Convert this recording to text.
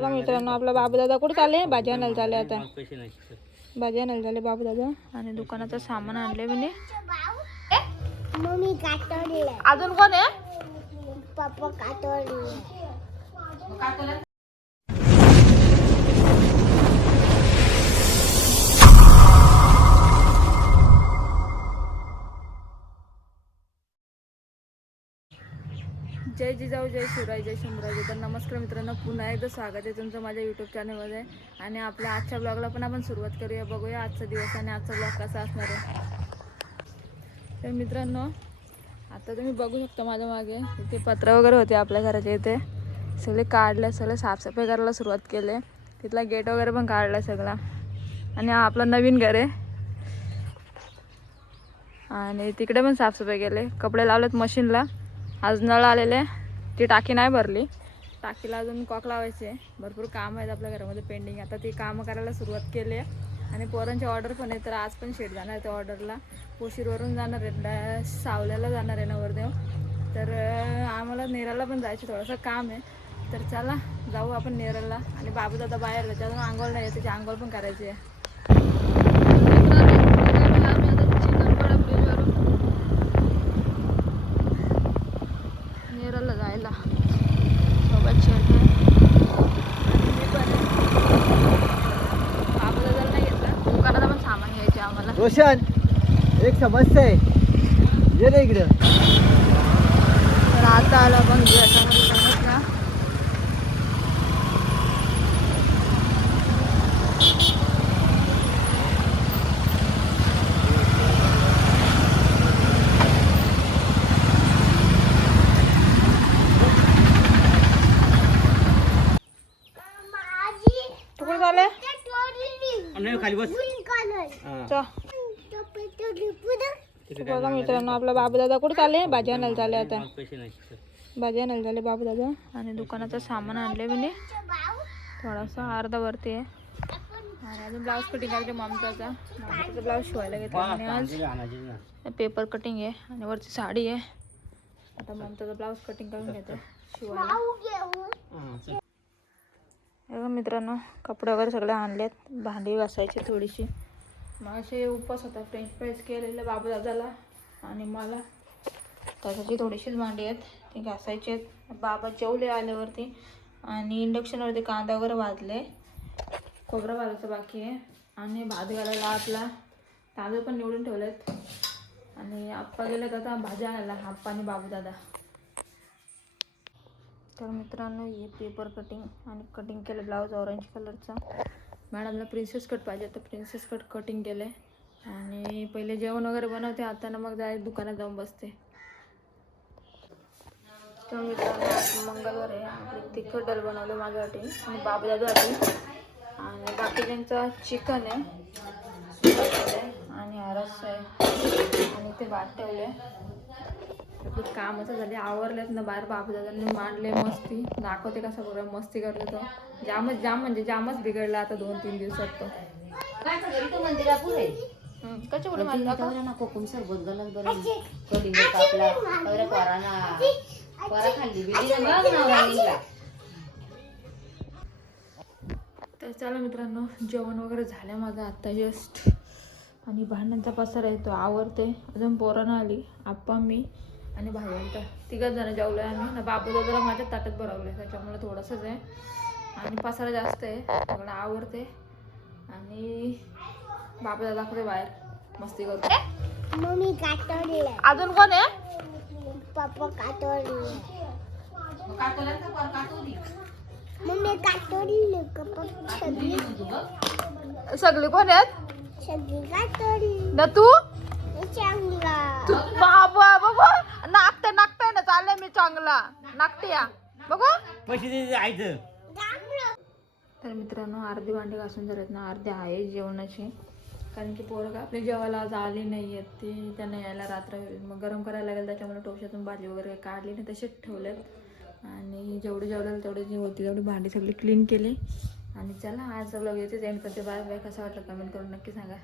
बघा मित्रांनो, आपला बाबू दादा कुठे चालले? भाजी आणायला चालले आता. भाजी आणायला चालले बाबू दादा. आणि दुकानाचं सामान आणले म्हणे. मम्मी काटोली. अजून कोण आहे? पप्पा काटोली. जय जिजाऊ, जय शिवराय, जय शंभूराजे. तर नमस्कार मित्रांनो, पुन्हा एकदा स्वागत आहे तुमचं माझ्या यूट्यूब चॅनलमध्ये. आणि आपल्या आजच्या ब्लॉगला पण आपण सुरुवात करूया. बघूया आजचा दिवस आणि आजचा ब्लॉग कसा असणार आहे. तर मित्रांनो, आता तुम्ही बघू शकता माझ्या मागे इथे पत्र वगैरे होते आपल्या घराच्या इथे. सगळे काढले, सगळे साफसफाई करायला सुरुवात केले. तिथला गेट वगैरे पण काढला सगळा. आणि हा आपलं नवीन घर आहे. आणि तिकडे पण साफसफाई केले, कपडे लावलेत मशीनला. आज नळ आलेले, ती टाकी नाही भरली. टाकीला अजून कॉक लावायचे. भरपूर काम आहेत आपल्या घरामध्ये पेंडिंग. आता ती कामं करायला सुरुवात केली आहे. आणि पोरांची ऑर्डर पण आहे, तर आज पण शेट जाणार आहे त्या ऑर्डरला. पोशीरवरून जाणार आहे, सावल्याला जाणार आहे नवरदेव. तर आम्हाला नेराला पण जायचं, थोडंसं काम आहे. तर चला जाऊ आपण नेराला. आणि बाबू दादा बाहेर, त्याच्यातून आंघोळ नाही आहे, त्याची आंघोळ पण करायची आहे. नेराला जायला सोबत शेट आहे. बाबू दादाला नाही घेतला, दुकानात पण सामान घ्यायचे आम्हाला. रोशन, एक समस्या आहे, ये ना इकडं. तर आता आला पण याच्यामध्ये समजला. कुठे झाले? खाली बस. बघा मित्रांनो, आपला बाबू दादा कुठे चालले? भाजी आणायला चालले आता. भाजी आणायला चालले बाबू दादा. आणि दुकानाचं सामान आणले म्हणे, थोडासा अर्धा वरती आहे. आणि अजून ब्लाऊज कटिंग करायचे ममताचा. ममताचा ब्लाऊज शिवायला घेतला आणि आज पेपर कटिंग आहे आणि वरची साडी आहे. आता ममताचा ब्लाऊज कटिंग करून घेते शिवायला. बघा मित्रांनो, कपडे वगैरे सगळे आणलेत. भांडी घासायची थोडीशी. मग असे उपवास होता, फ्रेंच फ्राईज केलेले बाबू दादाला आणि मला. त्याच्याची थोडीशीच भांडी आहेत, ती घासायची आहेत. बाबा जेवले आल्यावरती. आणि इंडक्शनवरती कांदा वगैरे भाजले, खोबरं भाजायचं बाकी आहे. आणि भात घालायला आपला तांदूळ पण निवडून ठेवलेत. आणि आप्पा गेलेत आता भाजी आणायला, आप्पा आणि बाबू दादा. तर मित्रांनो, हे पेपर कटिंग आणि कटिंग केलं ब्लाऊज ऑरेंज कलरचा. मॅडमला प्रिन्सेस कट पाहिजे, तर प्रिन्सेस कट कटिंग केले. आणि पहिले जेवण वगैरे बनवते, आता ना मग दुकानात जाऊन बसते. तर मित्रांनो, आज मंगळवार आहे. आपले तिखट डाळ बनवलं माझ्यासाठी आणि बाबू दादासाठी. आणि बाकीच्यांचा चिकन आहे, आणि रस्सा आहे. आणि ते भात ठेवले. आपली कामच झाली, आवरलेत ना बाहेर. बाबू दादांनी मांडले मस्ती. दाखवते कसा बघा मस्ती करतो तो. जाम म्हणजे जामच बिघडला आता 2-3 दिवसात तो. कच्चे कुठे मारला का? कोकम सरबत गलत बरं कलिंग कापला तर पोरांना पोरा खाल्ली बिली ना नवरा. तर चला मित्रांनो, जेवण वगैरे झालं माझं आत्ता जस्ट. आणि भांड्यांचा पसारा येतो आवरते. अजून पोरांना आली, आप्पा मी आणि भावंत, तिघच जण जेवलो आहे आम्ही. बाबू दादाला माझ्या ताटात भरवलं, त्याच्यामुळे थोडंसंच आहे. आणि पसारा जास्त आहे, सगळं आवरते. आणि बाबू दादा दाखवते बाहेर मस्ती करतो. मम्मी काटोली. अजून कोण आहे? पप्पा काटोली. मम्मी काटोली. सगळी कोण आहेत? सगळी काटोली. ना तू चांगला. बाबा बघू, नाकते ना चालले मी चांगला नाकते या बघू. तर मित्रांनो, अर्धी भांडी घासून झालेत ना, अर्धी आहे जेवणाची. कारण की पोरं आपली जेवायला आज आली नाही आहेत, ती त्यांना यायला रात्र होईल. मग गरम करायला लागेल, त्याच्यामुळे टोशातून भाजी वगैरे काढली नाही, तसेच ठेवलेत. आणि जेवढे जेवलेलं तेवढे जे होती तेवढी भांडी सगळी क्लीन केली. आणि चला आज ब्लॉग येतेच एंड करते. Bye bye. कसा वाटलं कमेंट करून नक्की सांगा.